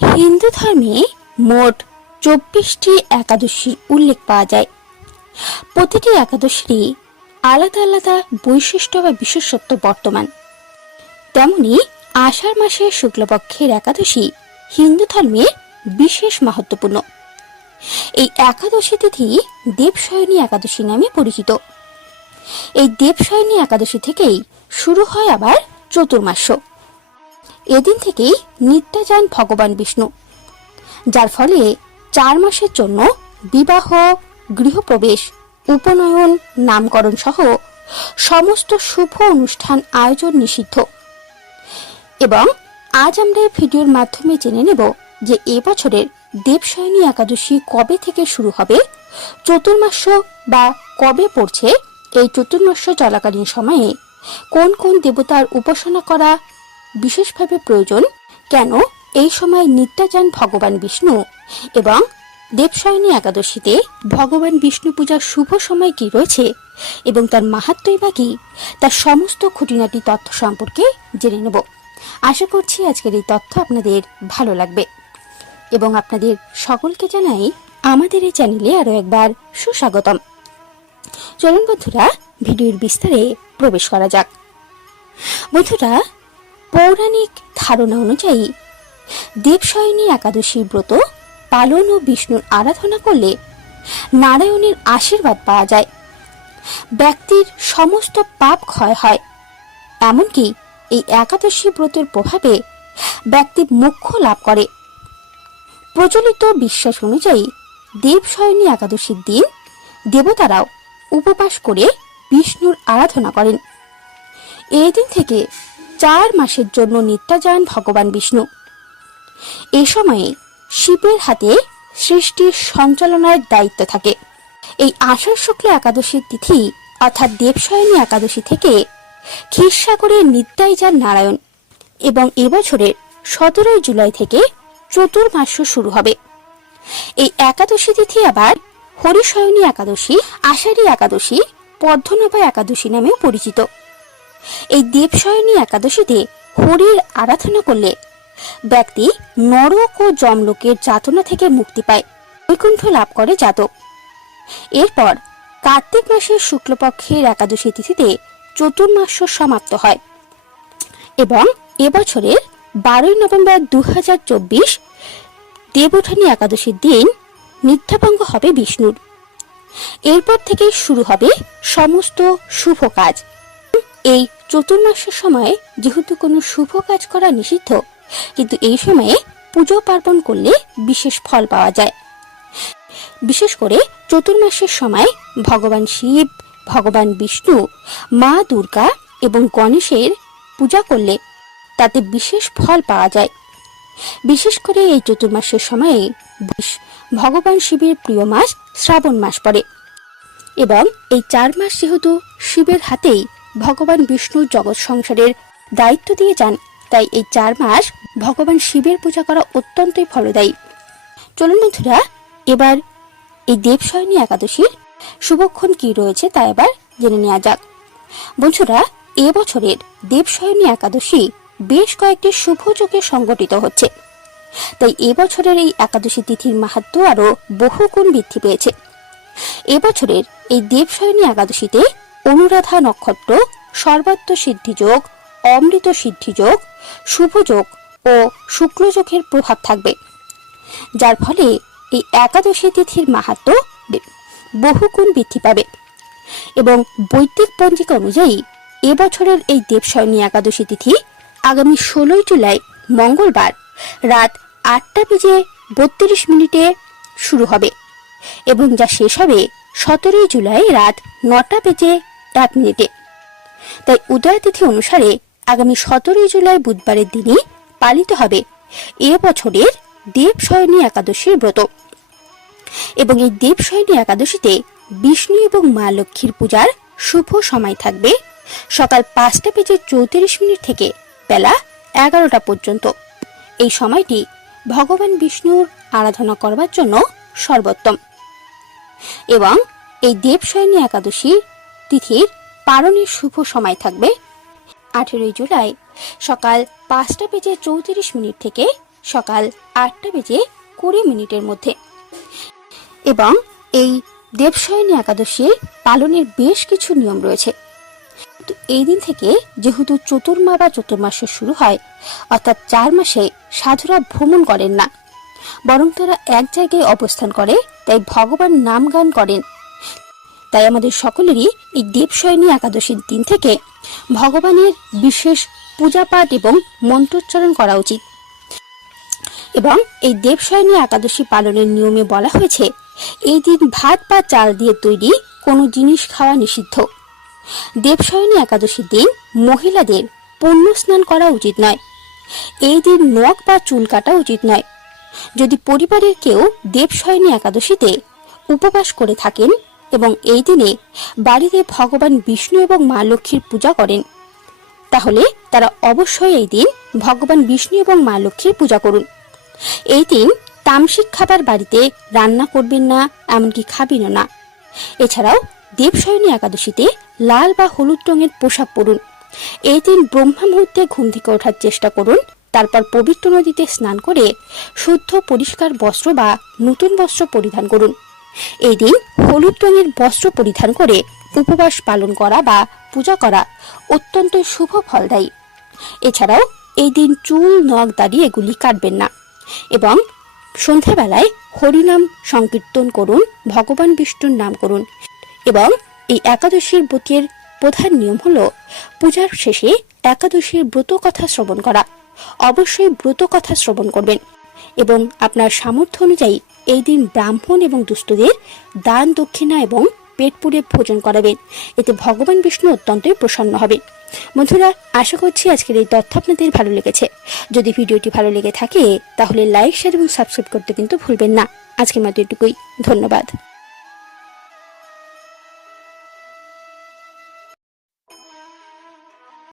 হিন্দু ধর্মে মোট চব্বিশটি একাদশীর উল্লেখ পাওয়া যায়। প্রতিটি একাদশীরই আলাদা আলাদা বৈশিষ্ট্য বা বিশেষত্ব বর্তমান। তেমনি আষাঢ় মাসের শুক্লপক্ষের একাদশী হিন্দু ধর্মে বিশেষ মাহাত্মপূর্ণ এই একাদশী তিথি দেবশয়নী একাদশী নামে পরিচিত। এই দেবশয়নী একাদশী থেকেই শুরু হয় আবার চতুর্মাস্য এদিন থেকেই নিত্যা যান ভগবান বিষ্ণু, যার ফলে চার মাসের জন্য বিবাহ, গৃহপ্রবেশ, উপনয়ন, নামকরণ সহ সমস্ত শুভ অনুষ্ঠান আয়োজন নিষিদ্ধ। এবং আজ আমরা এই ভিডিওর মাধ্যমে জেনে নেব যে এবছরের দেবশয়নী একাদশী কবে থেকে শুরু হবে চতুর্মাস্য বা কবে পড়ছে, এই চতুর্মাস্য চলাকালীন সময়ে কোন কোন দেবতার উপাসনা করা বিশেষভাবে প্রয়োজন কেন এই সময় নিত্যাজান ভগবান বিষ্ণু এবং দেবশয়নী একাদশীতে ভগবান বিষ্ণু পূজার শুভ সময় কি রয়েছে এবং তার মাহাত্মই বা কি, তার সমস্ত খুঁটিনাটি তথ্য সম্পর্কে জেনে নেব। আশা করছি আজকের এই তথ্য আপনাদের ভালো লাগবে। এবং আপনাদের সকলকে জানাই আমাদের এই চ্যানেলে আরও একবার সুস্বাগতম। চলুন বন্ধুরা, ভিডিওর বিস্তারে প্রবেশ করা যাক। বন্ধুরা পৌরাণিক ধারণা অনুযায়ী, দেবশয়নী একাদশীর ব্রত পালন ও বিষ্ণুর আরাধনা করলে নারায়ণের আশীর্বাদ পাওয়া যায়। ব্যক্তির সমস্ত পাপ ক্ষয় হয়। এমনকি এই একাদশী ব্রতের প্রভাবে ব্যক্তি মোক্ষ লাভ করে। প্রচলিত বিশ্বাস অনুযায়ী, দেবশয়নী একাদশীর দিন দেবতারাও উপবাস করে বিষ্ণুর আরাধনা করেন। এই দিন থেকে চার মাসের জন্য নিত্যাযান ভগবান বিষ্ণু। এ সময়ে শিবের হাতে সৃষ্টির সঞ্চালনার দায়িত্ব থাকে। এই আষাঢ় শুক্ল একাদশীর তিথি অর্থাৎ দেবশয়নী একাদশী থেকে ক্ষীরসাগরের নিত্যাই যান নারায়ণ এবং এবছরের সতেরোই জুলাই থেকে চতুর্মাস্য শুরু হবে। এই একাদশী তিথি আবার হরিশয়নী একাদশী, আষাঢ়ী একাদশী, পদ্মনাভা একাদশী নামেও পরিচিত। এই দেবশয়নী একাদশীতে হরির আরাধনা করলে ব্যক্তি নরক ও যমলোকের যাতনা থেকে মুক্তি পায়, বৈকুণ্ঠ লাভ করে জাতক। এরপর কার্তিক মাসের শুক্লপক্ষের একাদশী তিথিতে চতুর্মাস্য সমাপ্ত হয় এবং এবছরের বারোই নভেম্বর দু হাজার চব্বিশ দেবউঠানী একাদশীর দিন মিথ্যাভঙ্গ হবে বিষ্ণুর। এরপর থেকে শুরু হবে সমস্ত শুভ কাজ। এই চতুর্মাসের সময় যেহেতু কোনো শুভ কাজ করা নিষিদ্ধ, কিন্তু এই সময়ে পুজো পার্বণ করলে বিশেষ ফল পাওয়া যায়। বিশেষ করে চতুর্মাসের সময় ভগবান শিব, ভগবান বিষ্ণু, মা দুর্গা এবং গণেশের পূজা করলে তাতে বিশেষ ফল পাওয়া যায়। বিশেষ করে এই চতুর্মাসের সময়ে ভগবান শিবের প্রিয় মাস শ্রাবণ মাস পড়ে। এবং এই চার মাস যেহেতু শিবের হাতেই ভগবান বিষ্ণু জগৎ সংসারের দায়িত্ব দিয়ে যান। তাই এই চার মাস ভগবান শিবের পূজা করা অত্যন্তই ফলদায়ী। চলুন বন্ধুরা, এবার এই দেবশয়নী একাদশীর শুভক্ষণ কি রয়েছে তা এবার জেনে নেওয়া যাক। বন্ধুরা এবছরের দেবশয়নী একাদশী বেশ কয়েকটি শুভ যোগে সংগঠিত হচ্ছে। তাই এবছরের এই একাদশী তিথির মাহাত্ম আরও বহু গুণ বৃদ্ধি পেয়েছে। এবছরের এই দেবশয়নী একাদশীতে অনুরাধা নক্ষত্র, সর্বাত্ম সিদ্ধিযোগ অমৃত সিদ্ধিযোগ শুভযোগ ও শুক্লযোগের প্রভাব থাকবে। যার ফলে এই একাদশী তিথির মাহাত্ম বহুগুণ বৃদ্ধি পাবে। এবং বৈদিক পঞ্জিকা অনুযায়ী এবছরের এই দেবশয়নী একাদশী তিথি আগামী ষোলোই জুলাই মঙ্গলবার রাত আটটা বেজে বত্রিশ মিনিটে শুরু হবে এবং যা শেষ হবে সতেরোই জুলাই রাত নটা বেজে এক মিনিটে। তাই উদয় তিথি অনুসারে আগামী সতেরোই জুলাই বুধবারের দিনই পালিত হবে এ বছরের দেবশয়নী একাদশীর ব্রত। এবং এই দেবশয়নী একাদশীতে বিষ্ণু এবং মা লক্ষ্মীর পূজার শুভ সময় থাকবে সকাল পাঁচটা বেজে চৌত্রিশ মিনিট থেকে বেলা এগারোটা পর্যন্ত। এই সময়টি ভগবান বিষ্ণুর আরাধনা করবার জন্য সর্বোত্তম। এবং এই দেবশয়নী একাদশী তিথির পালনের শুভ সময় থাকবে। আঠেরোই জুলাই সকাল পাঁচটা বেজে চৌত্রিশ মিনিট থেকে সকাল আটটা বেজে কুড়ি মিনিটের মধ্যে। এবং এই দেবশয়নী একাদশী পালনের বেশ কিছু নিয়ম রয়েছে। এই দিন থেকে যেহেতু চতুর্মা বা চতুর্মাস শুরু হয়, অর্থাৎ চার মাসে সাধুরা ভ্রমণ করেন না। বরং তারা এক জায়গায় অবস্থান করে, তাই ভগবান নাম গান করেন। তাই আমাদের সকলেরই এই দেবশয়নী একাদশীর দিন থেকে ভগবানের বিশেষ পূজাপাঠ এবং মন্ত্রোচ্চারণ করা উচিত। এবং এই দেবশয়নী একাদশী পালনের নিয়মে বলা হয়েছে, এই দিন ভাত বা চাল দিয়ে তৈরি কোনো জিনিস খাওয়া নিষিদ্ধ। দেবশয়নী একাদশীর দিন মহিলাদের পণ্য স্নান করা উচিত নয়। এই দিন নখ বা চুল কাটা উচিত নয়। যদি পরিবারের কেউ দেবশয়নী একাদশীতে উপবাস করে থাকেন এবং এই দিনে বাড়িতে ভগবান বিষ্ণু এবং মা লক্ষ্মীর পূজা করেন। তাহলে তারা অবশ্যই এই দিন ভগবান বিষ্ণু এবং মা লক্ষ্মীর পূজা করুন। এই দিন তামসিক খাবার বাড়িতে রান্না করবেন না, এমনকি খাবেনও না। এছাড়াও দেবশয়নী একাদশীতে লাল বা হলুদ রঙের পোশাক পরুন। এই দিন ব্রহ্মা মুহূর্তে ঘুম থেকে ওঠার চেষ্টা করুন, তারপর পবিত্র নদীতে স্নান করে শুদ্ধ পরিষ্কার বস্ত্র বা নতুন বস্ত্র পরিধান করুন। এই দিন হলুদ রঙের বস্ত্র পরিধান করে উপবাস পালন করা বা পূজা করা অত্যন্ত শুভ ফলদায়ী। এছাড়াও এই দিন চুল, নখ, দাড়ি এগুলি কাটবেন না এবং সন্ধ্যাবেলায় হরিনাম সংকীর্তন করুন, ভগবান বিষ্ণুর নাম করুন এবং এই একাদশীর ব্রতের প্রধান নিয়ম হল পূজার শেষে একাদশীর ব্রত কথা শ্রবণ করা। অবশ্যই ব্রত কথা শ্রবণ করবেন। এবং আপনার সামর্থ্য অনুযায়ী এই দিন ব্রাহ্মণ এবং দুস্থদের দান, দক্ষিণা এবং পেট পুড়ে ভোজন করাবেন। এতে ভগবান বিষ্ণু অত্যন্তই প্রসন্ন হবে বন্ধুরা, আশা করছি আজকের এই তথ্য আপনাদের ভালো লেগেছে। যদি ভিডিওটি ভালো লেগে থাকে, তাহলে লাইক, শেয়ার এবং সাবস্ক্রাইব করতে কিন্তু ভুলবেন না। আজকের মতো এটুকুই। ধন্যবাদ।